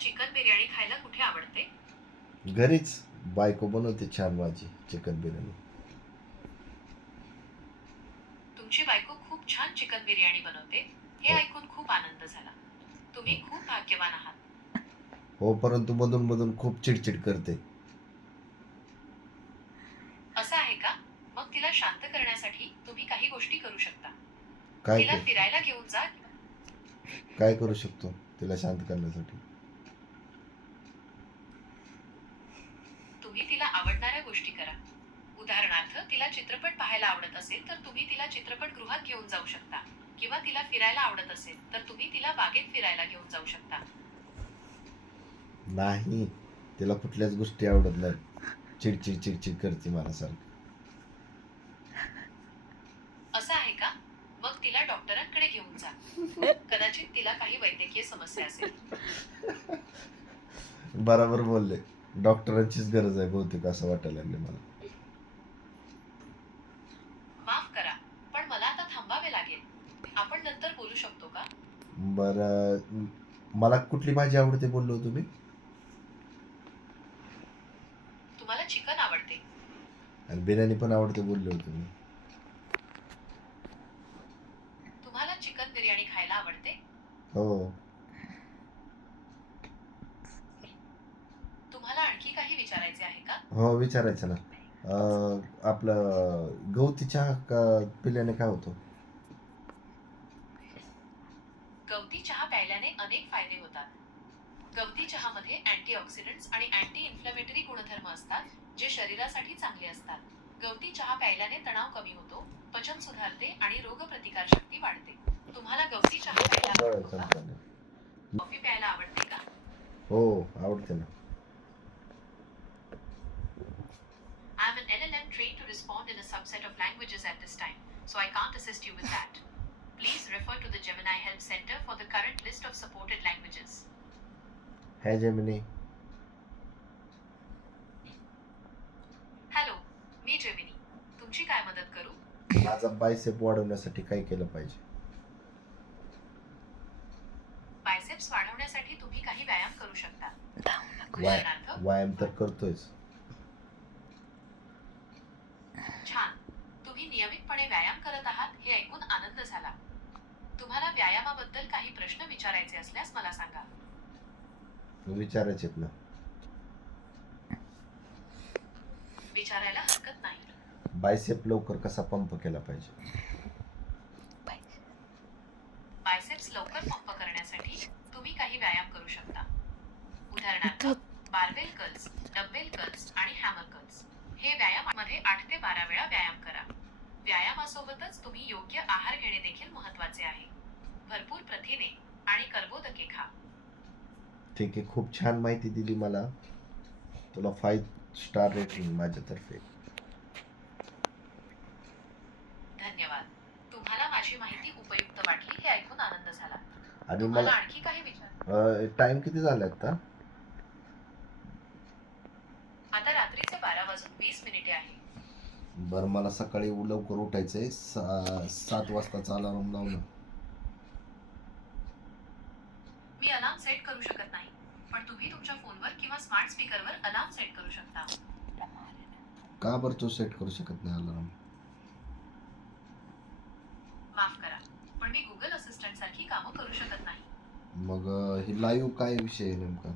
Chicken biryani खायला कुठे आवडते? घरीच बायको बनवते छान माझी चिकन बिर्याणी. तुमची बायको खूप छान चिकन बिर्याणी बनवते हे हो ऐकून खूप आनंद झाला. तुम्ही खूप भाग्यवान आहात. हो, परंतु मधून मधून खूप चिडचिड करते. असं आहे का? मग तिला शांत करण्यासाठी तुम्ही काही गोष्टी करू शकता. काय तिला करू फिरायला घेऊन जा. काय करू शकतो तिला शांत करण्यासाठी? तुम्ही तिला आवडणाऱ्या गोष्टी करा. उदाहरणार्थ, तिला चित्रपट पाहायला आवडत असेल तर तुम्ही तिला चित्रपटगृहात घेऊन जाऊ शकता. किंवा तिला फिरायला आवडत असेल तर तुम्ही तिला बागेत फिरायला घेऊन जाऊ शकता. नाही, तिला कुठल्याच गोष्टी आवडत नाही. चिडचिड चिडचिड करते मला सारखं. असं आहे का? मग तिला डॉक्टरांकडे घेऊन जा. कदाचित तिला काही वैद्यकीय समस्या असेल. बरोबर बोलले. डॉक्टरांचीच गरज आहे बहुतेक असं वाटायला लागले मला. माफ करा, पण मला आता थांबावे लागेल. आपण नंतर बोलू शकतो का? बरं, मला कुठली भाजी आवडते बोललो तुम्ही? तुम्हाला चिकन आवडते. आणि बिर्याणी पण आवडते बोलले होते मी. तुम्हाला चिकन बिर्याणी खायला आवडते? हो. तुम्हाला आणखी काही विचारायचे आहे का? हो, विचारायचं ना. आपलं गवती चहा का पिल्याने काय होतं? गवती चहा प्यायल्याने अनेक फायदे होतात. गवती चहामध्ये अँटीऑक्सिडंट्स आणि अँटी इन्फ्लेमेटरी गुणधर्म असतात, जे शरीरासाठी चांगले असतात. गवती चहा प्यायल्याने तणाव कमी होतो, पचन सुधारते आणि रोगप्रतिकारशक्ती वाढते. तुम्हाला गवती चहा प्यायला बरं, आवडतो का? चालतं. कॉफी प्यायला आवडते का? हो, आवडते ना. I'm an LLM trained to respond in a subset of languages at this time, so I can't assist you with that. Please refer to the Gemini Help Center for the current list of supported languages. High Gemini. Hello, me Gemini. तुमची काय मदत करू? माझा bicep वाढवण्यासाठी काय केलं पाहिजे? Biceps वाढवण्यासाठी तुम्ही काही व्यायाम करू शकता. उदाहरणार्थ, व्यायाम तर करतोयच. छान. तुम्ही नियमितपणे व्यायाम करत आहात हे ऐकून आनंद झाला. तुम्हाला व्यायामाबद्दल काही प्रश्न विचारायचे असल्यास मला सांगा. विचारायचेत ना. विचारायला हरकत नाही. बायसेप लवकर कसा पंप केला पाहिजे? बायसेप्स लवकर पंप करण्यासाठी तुम्ही काही व्यायाम करू शकता. उदाहरणार्थ, बारबेल कर्ल्स, डम्बेल कर्ल्स आणि हॅमर कर्ल्स. हे व्यायामामध्ये 8 ते 12 वेळा व्यायाम करा. व्यायामासोबतच तुम्ही योग्य आहार घेणे देखील महत्त्वाचे आहे. भरपूर प्रथिने आणि कर्बोदके खा. ठीक आहे, खूप छान माहिती दिली मला. तुला 5 स्टार रेटिंग माझ्यातर्फे. धन्यवाद. तुम्हाला माझी माहिती उपयुक्त वाटली हे ऐकून आनंद झाला. आणि तुम्हाला मला आणखी काही विचार? टाइम किती झाला आता? आता रात्रीचे 12:20 आहे. बरं, मला सकाळी लवकर उठायचंय. 7 वाजताचा अलार्म लावून. मी अलार्म सेट करू शकत नाही, पण तुम्ही तुमच्या फोनवर किंवा स्मार्ट स्पीकरवर अलार्म सेट करू शकता. का बरं तो सेट करू शकत नाही अलार्म? माफ करा, पण मी गुगल असिस्टंट सारखी कामं करू शकत नाही. मग ही लाईव्ह काय विषय आहे नेमका?